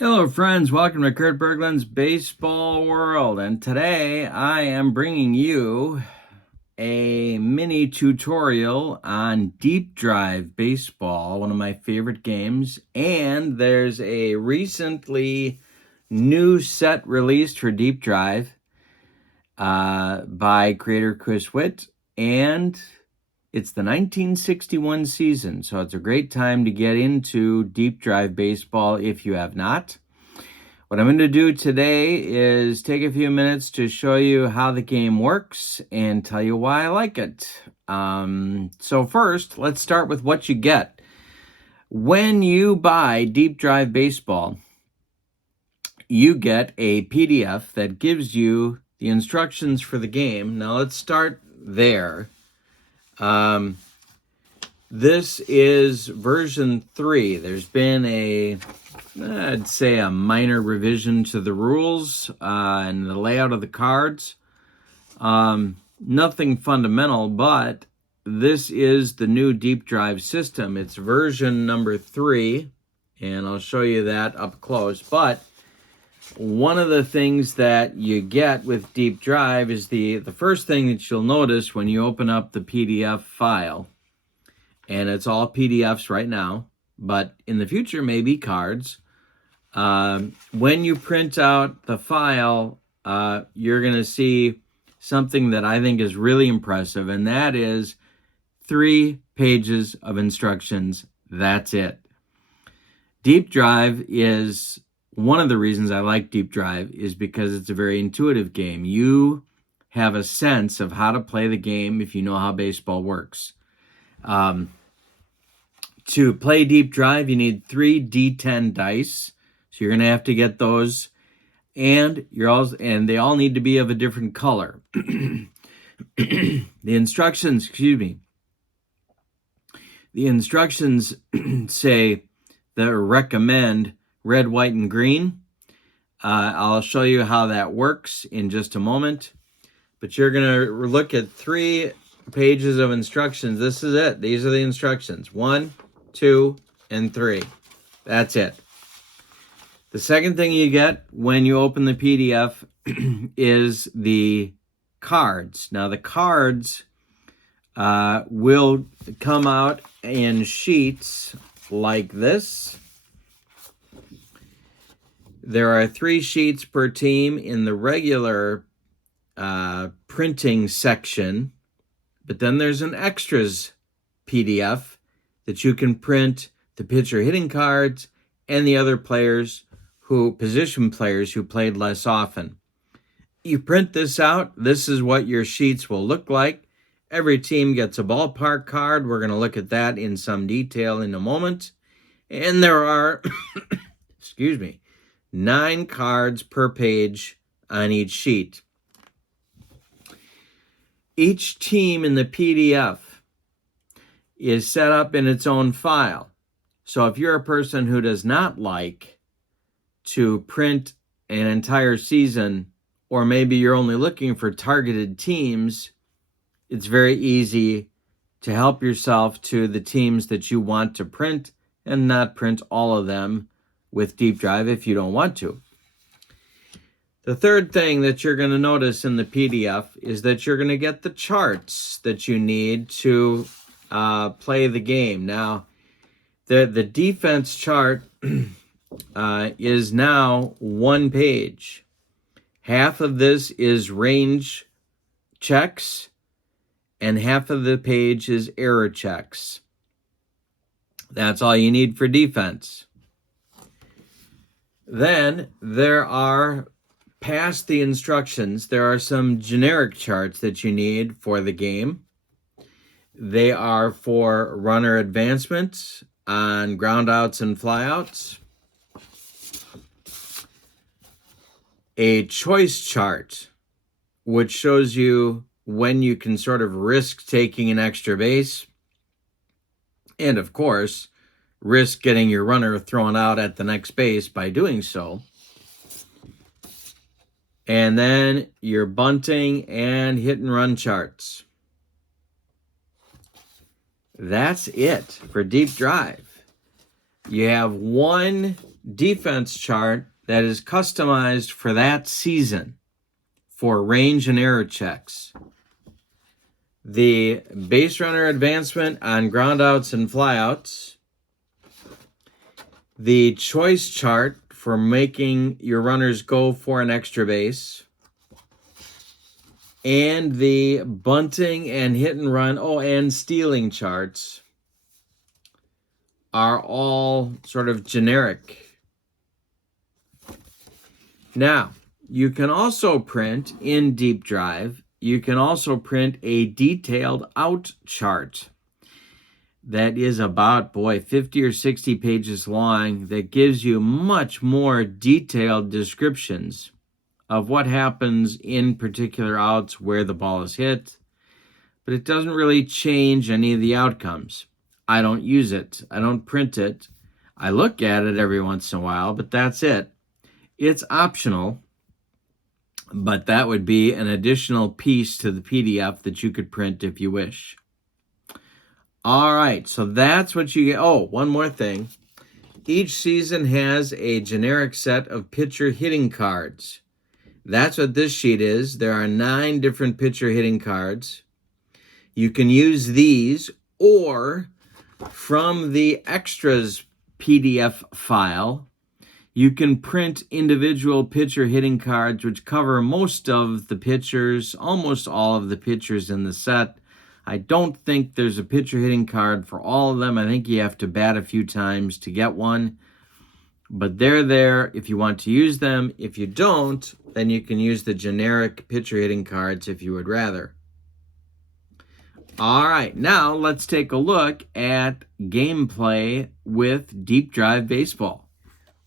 Hello, friends. Welcome to Kurt Berglund's Baseball World. And today I am bringing you a mini tutorial on Deep Drive Baseball, one of my favorite games. And there's a recently new set released for Deep Drive by creator Chris Witt. And it's the 1961 season, so it's a great time to get into Deep Drive Baseball if you have not. What I'm going to do today is take a few minutes to show you how the game works and tell you why I like it. So first, let's start with what you get. When you buy Deep Drive Baseball, you get a PDF that gives you the instructions for the game. Now let's start there. This is version 3. There's been I'd say a minor revision to the rules and the layout of the cards. Nothing fundamental, but this is the new Deep Drive system. It's version number 3, and I'll show you that up close. But one of the things that you get with Deep Drive is the first thing that you'll notice when you open up the PDF file. And it's all PDFs right now, but in the future, maybe cards. When you print out the file, you're going to see something that I think is really impressive, and that is 3 pages of instructions. That's it. Deep Drive is one of the reasons I like Deep Drive is because it's a very intuitive game. You have a sense of how to play the game if you know how baseball works. To play Deep Drive, you need 3 D10 dice. So you're going to have to get those. And they all need to be of a different color. The instructions say that recommend red, white, and green. I'll show you how that works in just a moment. But you're going to look at 3 pages of instructions. This is it. These are the instructions. 1, 2, and 3. That's it. The second thing you get when you open the PDF is the cards. Now, the cards will come out in sheets like this. There are 3 sheets per team in the regular printing section, but then there's an extras PDF that you can print the pitcher hitting cards and the other position players who played less often. You print this out. This is what your sheets will look like. Every team gets a ballpark card. We're going to look at that in some detail in a moment. And there are, 9 cards per page on each sheet. Each team in the PDF is set up in its own file. So if you're a person who does not like to print an entire season, or maybe you're only looking for targeted teams, it's very easy to help yourself to the teams that you want to print and not print all of them with Deep Drive if you don't want to. The third thing that you're going to notice in the PDF is that you're going to get the charts that you need to play the game. Now, the defense chart is now 1 page. Half of this is range checks, and half of the page is error checks. That's all you need for defense. Then there are, past the instructions, there are some generic charts that you need for the game. They are for runner advancement on groundouts and flyouts. A choice chart, which shows you when you can sort of risk taking an extra base. And of course, risk getting your runner thrown out at the next base by doing so. And then your bunting and hit and run charts. That's it for Deep Drive. You have one defense chart that is customized for that season for range and error checks. The base runner advancement on groundouts and flyouts. The choice chart for making your runners go for an extra base. And the bunting and hit and run, and stealing charts are all sort of generic. Now, you can also print in Deep Drive, you can also print a detailed out chart that is about, 50 or 60 pages long that gives you much more detailed descriptions of what happens in particular outs, where the ball is hit, but it doesn't really change any of the outcomes. I don't use it. I don't print it. I look at it every once in a while, but that's it. It's optional, but that would be an additional piece to the PDF that you could print if you wish. All right, so that's what you get. Oh, one more thing. Each season has a generic set of pitcher hitting cards. That's what this sheet is. There are 9 different pitcher hitting cards. You can use these, or from the extras PDF file, you can print individual pitcher hitting cards which cover most of the pitchers, almost all of the pitchers in the set. I don't think there's a pitcher hitting card for all of them. I think you have to bat a few times to get one. But they're there if you want to use them. If you don't, then you can use the generic pitcher hitting cards if you would rather. All right, now let's take a look at gameplay with Deep Drive Baseball.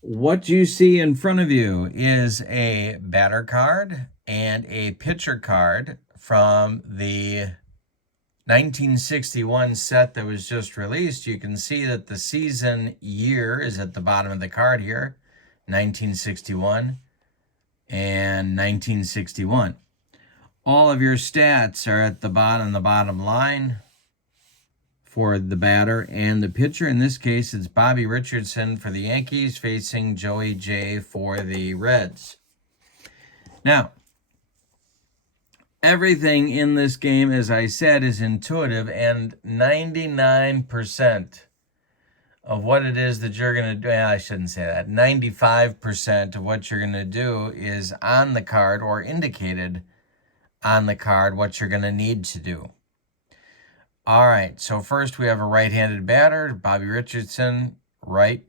What you see in front of you is a batter card and a pitcher card from the 1961 set that was just released. You can see that the season year is at the bottom of the card here, 1961 and 1961. All of your stats are at the bottom line for the batter and the pitcher. In this case, it's Bobby Richardson for the Yankees facing Joey J for the Reds. Now, everything in this game, as I said, is intuitive, and 99% of what it is that you're going to do, I shouldn't say that, 95% of what you're going to do is on the card or indicated on the card what you're going to need to do. All right, so first we have a right-handed batter, Bobby Richardson, right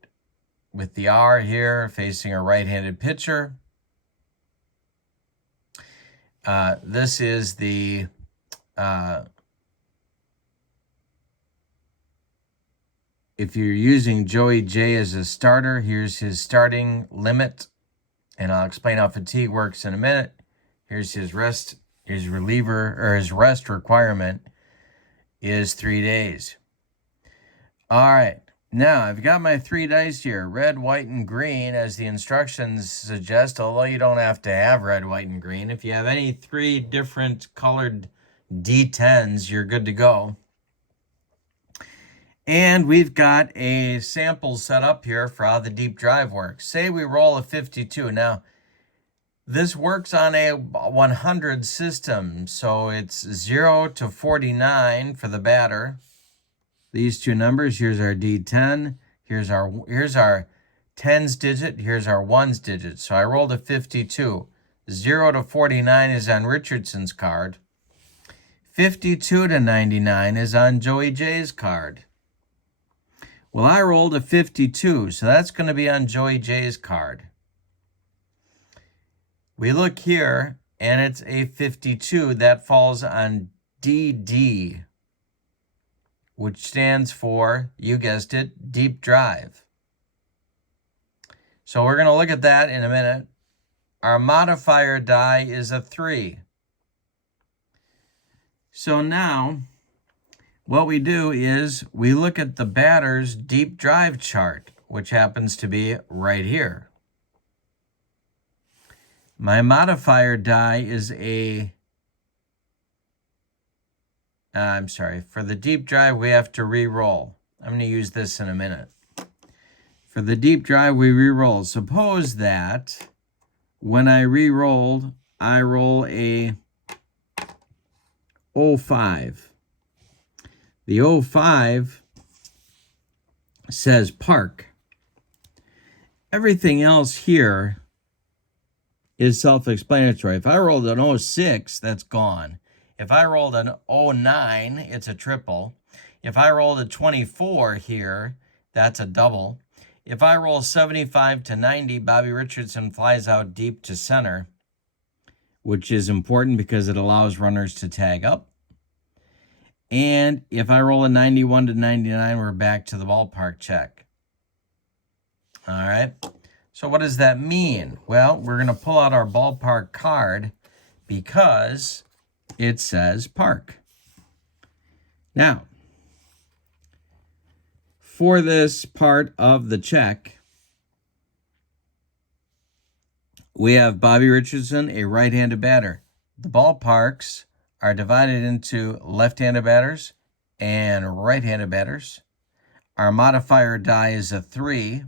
with the R here, facing a right-handed pitcher. This is the if you're using Joey J as a starter, here's his starting limit, and I'll explain how fatigue works in a minute. Here's his rest, his reliever, or his rest requirement is 3 days. All right, now I've got my 3 dice here, red, white, and green, as the instructions suggest, although you don't have to have red, white, and green. If you have any 3 different colored D10s, you're good to go. And we've got a sample set up here for how the Deep Drive works. Say we roll a 52. Now, this works on a 100 system, so it's 0 to 49 for the batter. These 2 numbers, here's our D10, here's our tens digit, here's our ones digit. So I rolled a 52. 0 to 49 is on Richardson's card. 52 to 99 is on Joey J's card. Well, I rolled a 52, so that's going to be on Joey J's card. We look here, and it's a 52 that falls on DD, which stands for, you guessed it, Deep Drive. So we're going to look at that in a minute. Our modifier die is a 3. So now, what we do is we look at the batter's Deep Drive chart, which happens to be right here. My modifier die is for the Deep Drive, we have to re-roll. I'm going to use this in a minute. For the deep drive, we re-roll. Suppose that when I re-rolled, I roll a 05. The 05 says park. Everything else here is self-explanatory. If I rolled an 06, that's gone. If I rolled an 09, it's a triple. If I rolled a 24 here, that's a double. If I roll 75 to 90, Bobby Richardson flies out deep to center, which is important because it allows runners to tag up. And if I roll a 91 to 99, we're back to the ballpark check. All right. So what does that mean? Well, we're going to pull out our ballpark card because it says park. Now, for this part of the check, we have Bobby Richardson, a right-handed batter. The ballparks are divided into left-handed batters and right-handed batters. Our modifier die is a 3.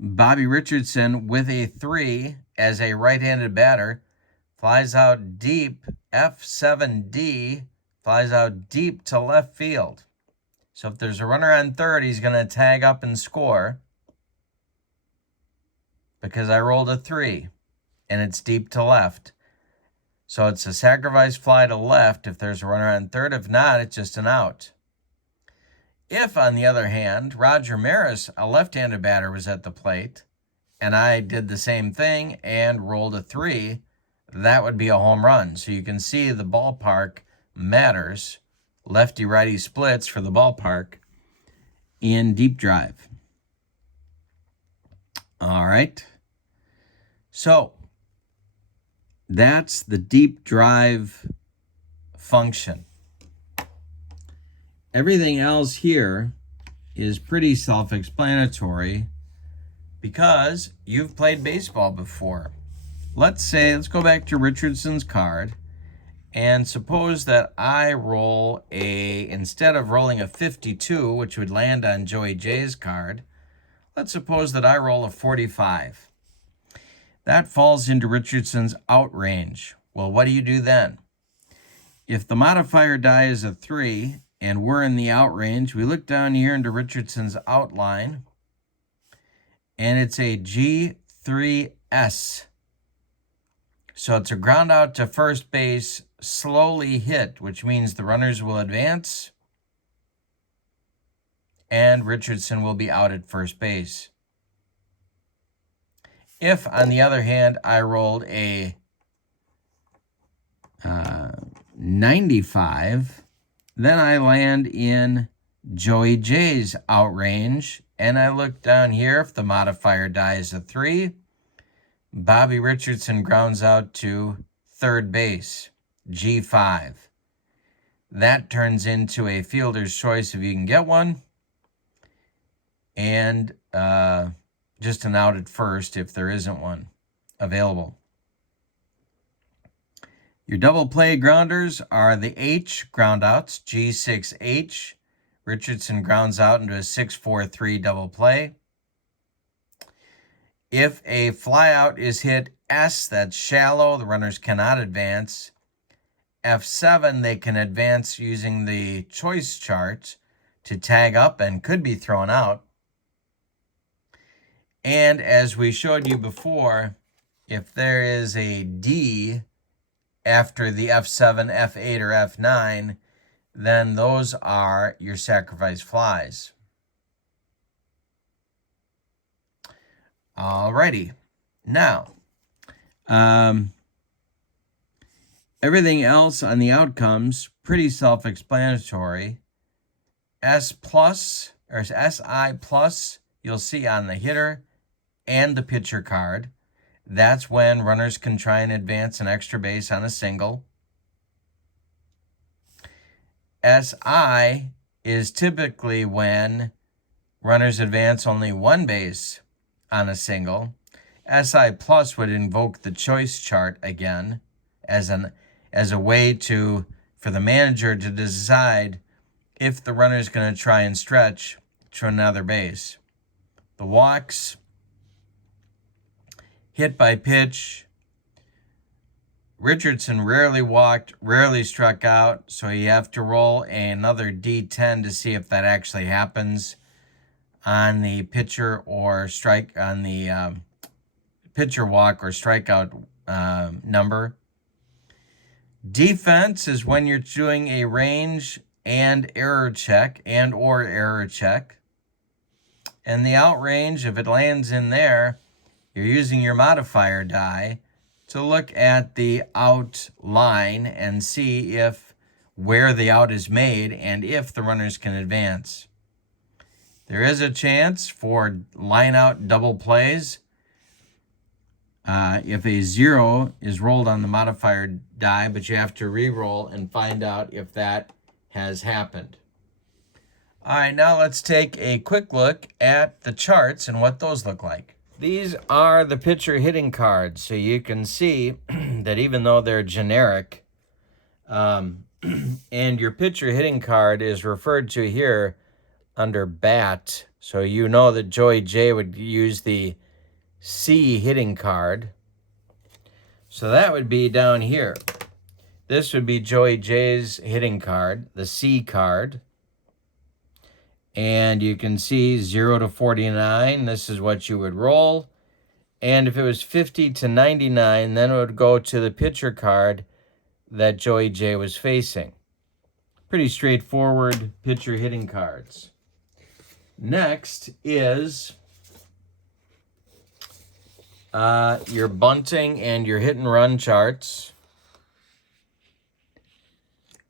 Bobby Richardson with a 3 as a right-handed batter flies out deep, F7D, flies out deep to left field. So if there's a runner on third, he's going to tag up and score because I rolled a 3 and it's deep to left. So it's a sacrifice fly to left if there's a runner on third. If not, it's just an out. If, on the other hand, Roger Maris, a left-handed batter, was at the plate, and I did the same thing and rolled a 3, that would be a home run. So you can see the ballpark matters. Lefty-righty splits for the ballpark in deep drive. All right. So that's the deep drive function. Everything else here is pretty self-explanatory because you've played baseball before. Let's go back to Richardson's card, and suppose that I roll instead of rolling a 52, which would land on Joey J's card, let's suppose that I roll a 45. That falls into Richardson's out range. Well, what do you do then? If the modifier die is a 3, and we're in the out range, we look down here into Richardson's outline, and it's a G3S. So it's a ground out to first base, slowly hit, which means the runners will advance, and Richardson will be out at first base. If, on the other hand, I rolled a 95, then I land in Joey J's out range, and I look down here. If the modifier die is a 3, Bobby Richardson grounds out to third base, G5. That turns into a fielder's choice if you can get one, and just an out at first if there isn't one available. Your double play grounders are the H groundouts, G6H. Richardson grounds out into a 6-4-3 double play. If a flyout is hit S, that's shallow, the runners cannot advance. F7, they can advance using the choice chart to tag up and could be thrown out. And as we showed you before, if there is a D after the F7, F8, or F9, then those are your sacrifice flies. Alrighty. Now, everything else on the outcomes, pretty self-explanatory. S plus, or SI plus, you'll see on the hitter and the pitcher card. That's when runners can try and advance an extra base on a single. SI is typically when runners advance only one base on a single. SI plus would invoke the choice chart again as a way for the manager to decide if the runner is going to try and stretch to another base. the walks, hit by pitch. Richardson rarely walked, rarely struck out, so you have to roll another D10 to see if that actually happens on the pitcher or strike on the pitcher walk or strikeout number. Defense is when you're doing a range and error check or error check. And the out range, if it lands in there, you're using your modifier die to look at the out line and see if where the out is made and if the runners can advance. There is a chance for line out double plays. If a 0 is rolled on the modifier die, but you have to re-roll and find out if that has happened. All right, now let's take a quick look at the charts and what those look like. These are the pitcher hitting cards, so you can see that even though they're generic, and your pitcher hitting card is referred to here under bat, so you know that Joey J would use the C hitting card. So that would be down here. This would be Joey J's hitting card, the C card. And you can see 0 to 49, this is what you would roll. And if it was 50 to 99, then it would go to the pitcher card that Joey J was facing. Pretty straightforward pitcher hitting cards. Next is your bunting and your hit and run charts.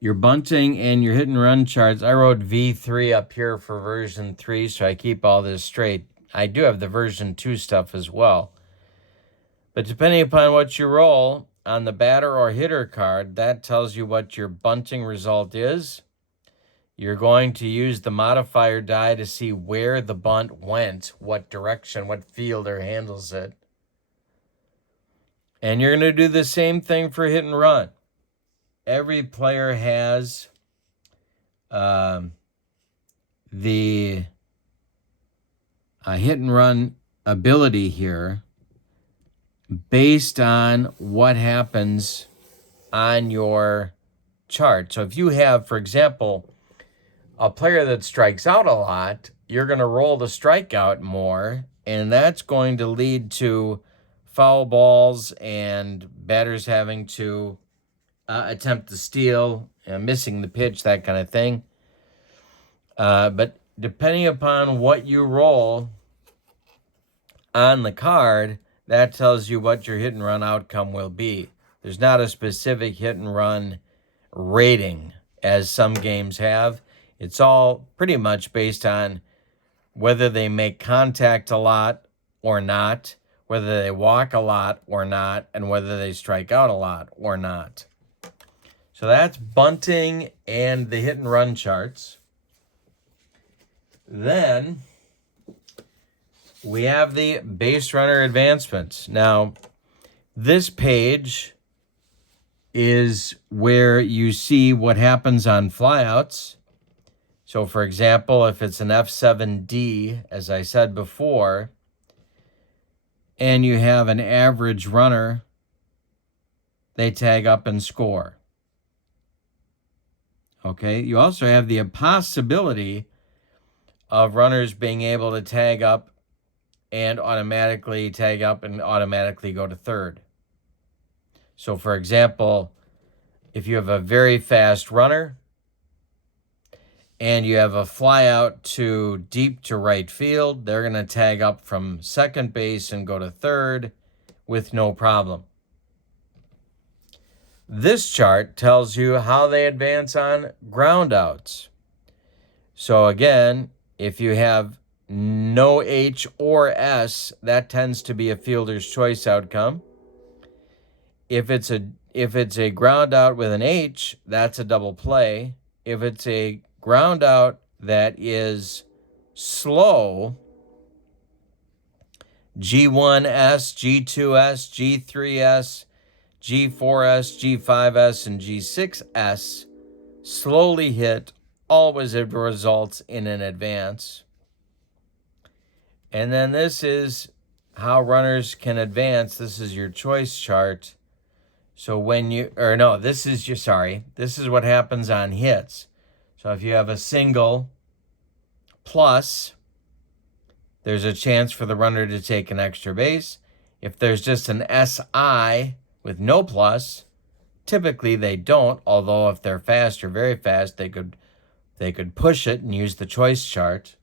Your bunting and your hit and run charts. I wrote V3 up here for version 3, so I keep all this straight. I do have the version 2 stuff as well. But depending upon what you roll on the batter or hitter card, that tells you what your bunting result is. You're going to use the modifier die to see where the bunt went, what direction, what fielder handles it. And you're going to do the same thing for hit and run. Every player has the hit and run ability here based on what happens on your chart. So if you have, for example, a player that strikes out a lot, you're going to roll the strikeout more, and that's going to lead to foul balls and batters having to attempt to steal, missing the pitch, that kind of thing. But depending upon what you roll on the card, that tells you what your hit and run outcome will be. There's not a specific hit and run rating as some games have. It's all pretty much based on whether they make contact a lot or not, whether they walk a lot or not, and whether they strike out a lot or not. So that's bunting and the hit and run charts. Then we have the base runner advancements. Now, this page is where you see what happens on flyouts. So, for example, if it's an F7D, as I said before, and you have an average runner, they tag up and score. Okay, you also have the possibility of runners being able to tag up and automatically go to third. So, for example, if you have a very fast runner and you have a fly out to deep to right field, they're going to tag up from second base and go to third with no problem. This chart tells you how they advance on ground outs. So again, if you have no H or S, that tends to be a fielder's choice outcome. If it's a ground out with an H, that's a double play. If it's a ground out that is slow, G1S, G2S, G3S, G4S, G5S, and G6S, slowly hit, always it results in an advance. And then this is how runners can advance. This is your choice chart. So when you, or no, this is your, sorry, this is what happens on hits. So if you have a single plus, there's a chance for the runner to take an extra base. If there's just an SI with no plus, typically they don't, although if they're fast or very fast, they could push it and use the choice chart.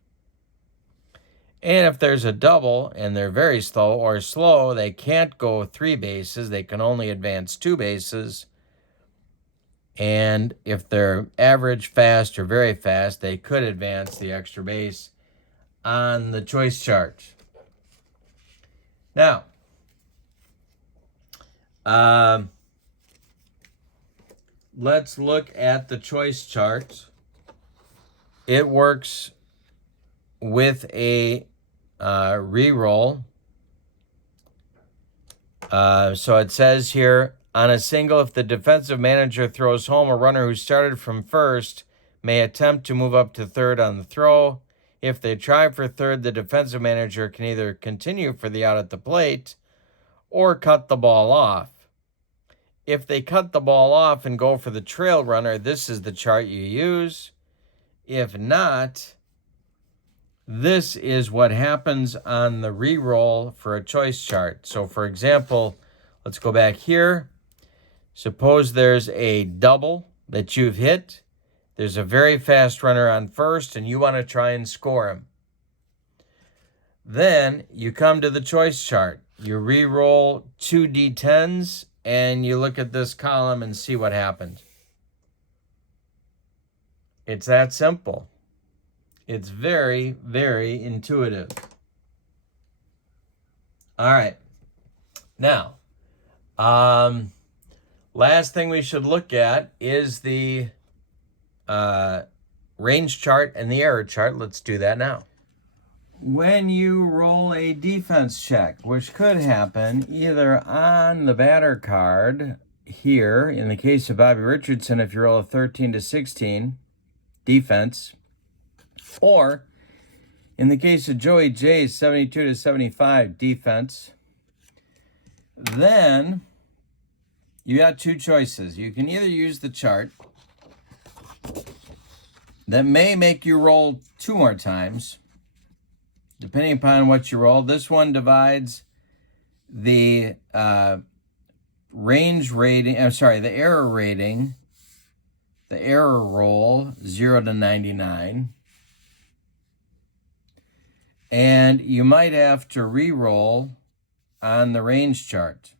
And if there's a double and they're very slow or slow, they can't go 3 bases. They can only advance 2 bases. And if they're average, fast, or very fast, they could advance the extra base on the choice chart. Now, let's look at the choice chart. It works with a reroll. So it says here, on a single, if the defensive manager throws home, a runner who started from first may attempt to move up to third on the throw. If they try for third, the defensive manager can either continue for the out at the plate or cut the ball off. If they cut the ball off and go for the trail runner, this is the chart you use. If not, this is what happens on the reroll for a choice chart. So for example, let's go back here. Suppose there's a double that you've hit. There's a very fast runner on first and you want to try and score him. Then you come to the choice chart. You reroll 2 D10s and you look at this column and see what happened. It's that simple. It's very, very intuitive. All right. Now, last thing we should look at is the range chart and the error chart. Let's do that now. When you roll a defense check, which could happen either on the batter card here, in the case of Bobby Richardson, if you roll a 13 to 16 defense, or in the case of Joey J, 72 to 75 defense, then you got 2 choices. You can either use the chart that may make you roll 2 more times, depending upon what you roll. This one divides the range rating, the error rating, the error roll, 0 to 99. And you might have to re-roll on the range chart.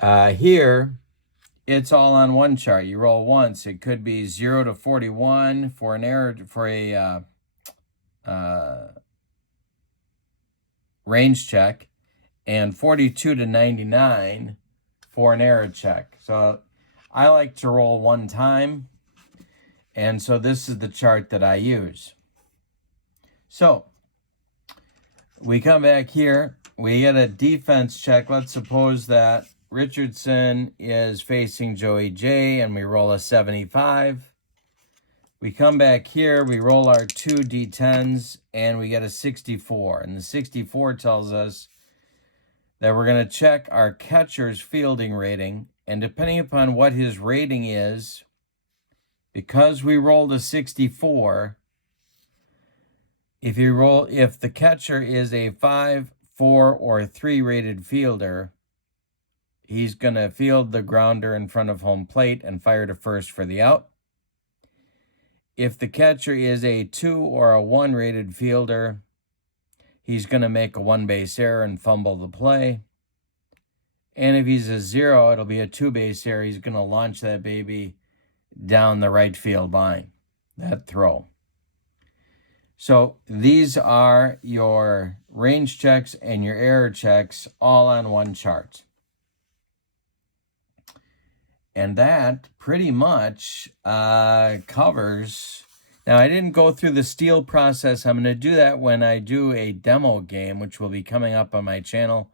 Here, it's all on one chart. You roll once. It could be 0 to 41 for an error, for a range check, and 42 to 99 for an error check. So I like to roll one time, and so this is the chart that I use. So we come back here, we get a defense check. Let's suppose that Richardson is facing Joey J and we roll a 75. We come back here, we roll our 2 D10s and we get a 64. And the 64 tells us that we're going to check our catcher's fielding rating. And depending upon what his rating is, because we rolled a 64, if the catcher is a 5, 4, or 3 rated fielder, he's going to field the grounder in front of home plate and fire to first for the out. If the catcher is a 2 or a 1 rated fielder, he's going to make a 1-base error and fumble the play. And if he's a 0, it'll be a 2-base error. He's going to launch that baby down the right field line, that throw. So these are your range checks and your error checks all on one chart. And that pretty much covers. Now, I didn't go through the steal process. I'm going to do that when I do a demo game, which will be coming up on my channel.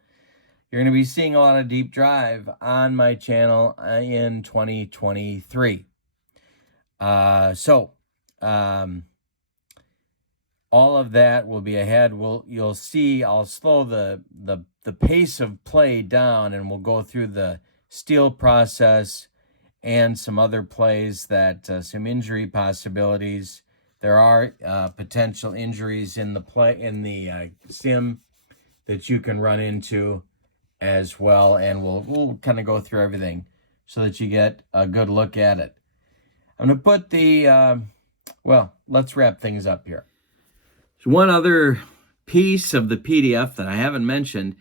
You're going to be seeing a lot of Deep Drive on my channel in 2023. all of that will be ahead. You'll see I'll slow the pace of play down, and we'll go through the steal process and some other plays that some injury possibilities. There are potential injuries in the sim that you can run into as well, and we'll kind of go through everything so that you get a good look at it. I'm going to put the well, let's wrap things up here. There's one other piece of the PDF that I haven't mentioned,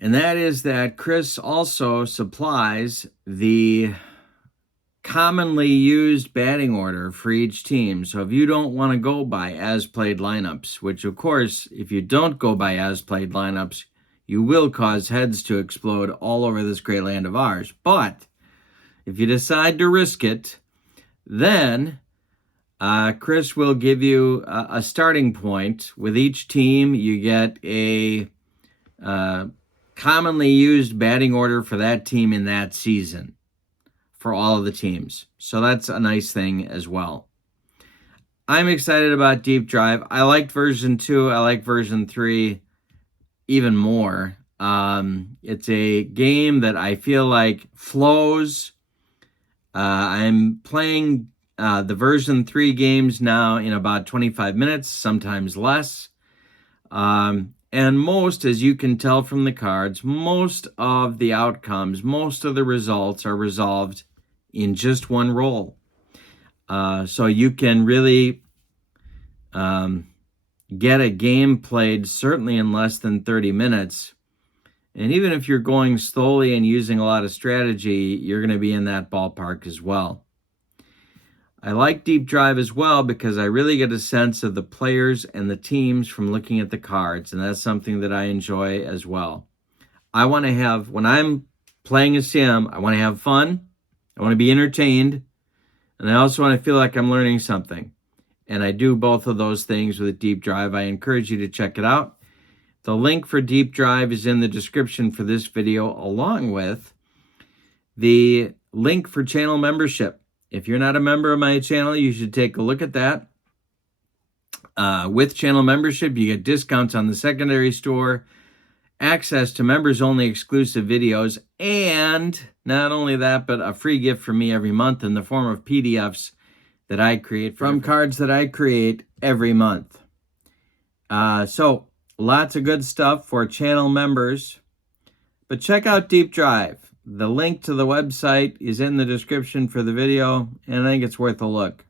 and that is that Chris also supplies the commonly used batting order for each team. So if you don't want to go by as played lineups, which of course, if you don't go by as played lineups, you will cause heads to explode all over this great land of ours. But if you decide to risk it, then Chris will give you a starting point. With each team, you get a commonly used batting order for that team in that season for all of the teams. So that's a nice thing as well. I'm excited about Deep Drive. I liked version 2. I like version 3 even more. It's a game that I feel like flows. I'm playing the version 3 games now in about 25 minutes, sometimes less. And most, as you can tell from the cards, most of the outcomes, most of the results are resolved in just one roll. So you can really get a game played certainly in less than 30 minutes. And even if you're going slowly and using a lot of strategy, you're going to be in that ballpark as well. I like Deep Drive as well because I really get a sense of the players and the teams from looking at the cards, and that's something that I enjoy as well. I want to have, when I'm playing a sim, I want to have fun, I want to be entertained, and I also want to feel like I'm learning something. And I do both of those things with Deep Drive. I encourage you to check it out. The link for Deep Drive is in the description for this video, along with the link for channel membership. If you're not a member of my channel, you should take a look at that. With channel membership, you get discounts on the secondary store, access to members-only exclusive videos, and not only that, but a free gift from me every month in the form of PDFs that I create from cards that I create every month. So lots of good stuff for channel members. But check out Deep Drive. The link to the website is in the description for the video, and I think it's worth a look.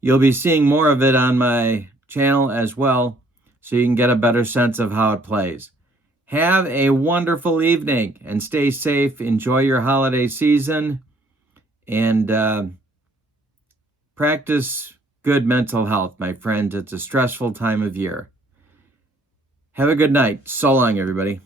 You'll be seeing more of it on my channel as well, so you can get a better sense of how it plays. Have a wonderful evening, and stay safe. Enjoy your holiday season, and practice good mental health, my friends. It's a stressful time of year. Have a good night. So long, everybody.